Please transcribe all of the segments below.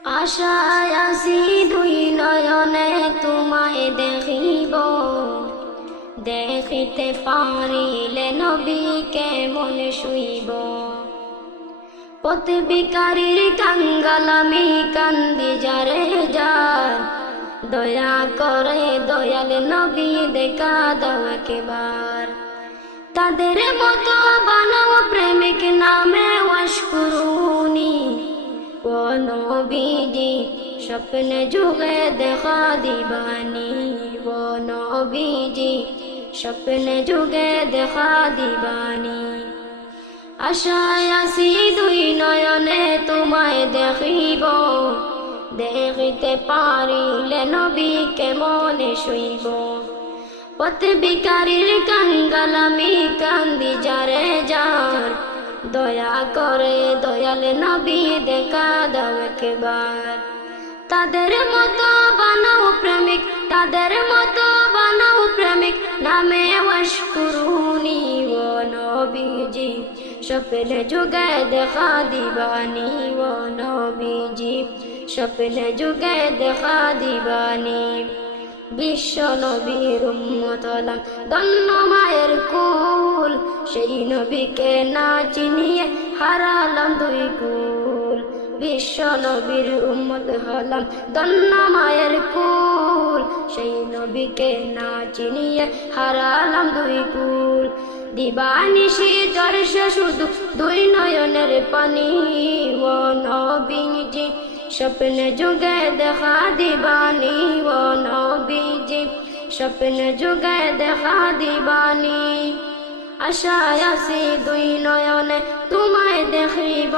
আশায় আছি দুই নয়নে তোমায় দেখিব, দেখিতে পারিলে নবী কেমন শুইব। পথ বিকারীর কাঙ্গালামি কান্দি যারে যার, দয়া করে দয়াল নবী দেখা দাও একবার। তাদের মতো বানাও প্রেমিক নামে ওয়াশকুরুনি, ও নবীজি স্বপ্নে যুগে দেখা দিবানি, ও নবীজি স্বপ্নে যুগে দেখা দিবানি। আশায় আছি দুই নয়নে তোমায় দেখিব, দেখিতে পারিলে নবী কেমনে শুইব। পথ বিকারীর কাঙ্গালামি কান্দি যারে যার, দয়া করে দয়াল নবী দেখা দাও একবার। তাদের মতো বানাও প্রেমিক, তাদের মতো বানাও প্রেমিক নামে ওয়াশকুরুনি, ও নবীজি স্বপ্নে যুগে দেখা দিবানি, ও নবীজি স্বপ্নে যুগে দেখা দিবানি। বিশ্ব নবীর উম্মত হলাম ধন্য মায়ের কুল, সেই নবীকে না চিনিয়ে হারালাম দুই কুল। বিশ্ব নবীর উম্মত হলাম ধন্য মায়ের কুল, সেই নবীকে না চিনিয়ে হারালাম দুই কুল। দিবানিশি জরসে শুধু দুই নয়নের পানি, ও নবীজি স্বপ্নে যুগে দেখা দিবানি, ও নবীজি স্বপ্নে যুগে দেখা দিবানি। আশায় আছি দুই নয়নে তোমায় দেখিব,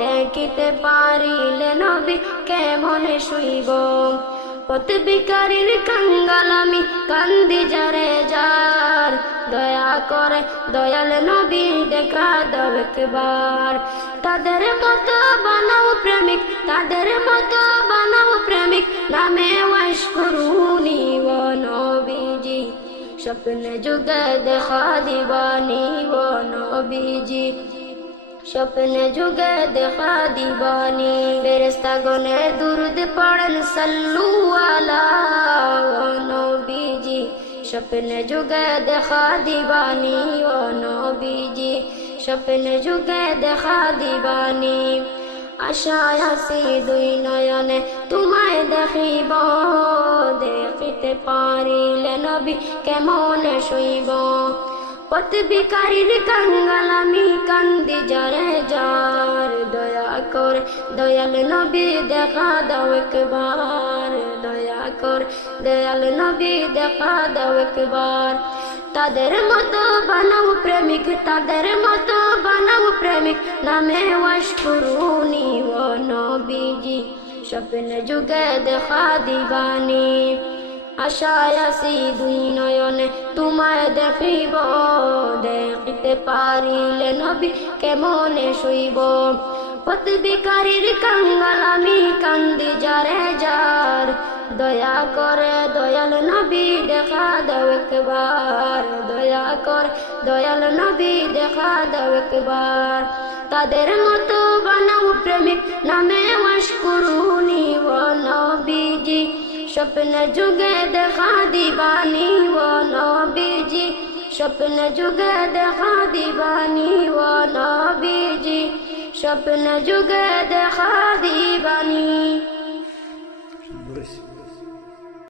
দেখিতে পারিলে নবী কেমন শুইব। পথ বিকারীর কাঙ্গালামি কান্দি যারে যার, দয়া করে দয়াল নবী দেখা দাও একবার। তাদের মতো বানাও প্রেমিক, তাদের মতো বানাও প্রেমিক নামে ওয়াশকুরুনি, ও নবীজি স্বপ্নে যুগে দেখা দিবানি, ও নবীজি স্বপ্নে যুগে দেখা দিবানি। ফেরেশতাগণে দুরূদ পড়েন সাল্লু আলা, ও নবীজি স্বপ্নে যুগে দেখা দিবানি, ও নবীজি স্বপ্নে যুগে দেখা দিবানি। আশায় আছি দুই নয়নে তোমায় দেখিব, দেখিতে পারিলে নবী কেমন শুইব। পথ বিকারীর কাঙ্গালামি কান্দি যারে যার, দয়া করে দয়াল নবী দেখা দাও একবার। দয়া করে দয়াল নবী দেখা দাও একবার। তাদের মতো বানাও প্রেমিক, তাদের মতো বানাও প্রেমিক নামে ওয়াশকুরুনি, ও নবীজি স্বপ্নে যুগে দেখা দিবানি। আশায় আছি দুই নয়নে তোমায় দেখিব, দেখিতে পারিলে নবী কেমনে শুইব। পথ বিকারীর কাঙ্গালামি কান্দি যারে যার, দয়া করে দয়াল নবী দেখা দাও একবার। দয়া করে দয়াল নবী দেখা দাও একবার। তাদের মতো বানাও প্রেমিক নামে ওয়াশকুরুনি, ও নবীজি স্বপ্নে যুগে দেখা দিবানি, ও নবীজি স্বপ্নে যুগে দেখা দিবানি, ও নবীজি স্বপ্নে যুগে দেখা দিবানি।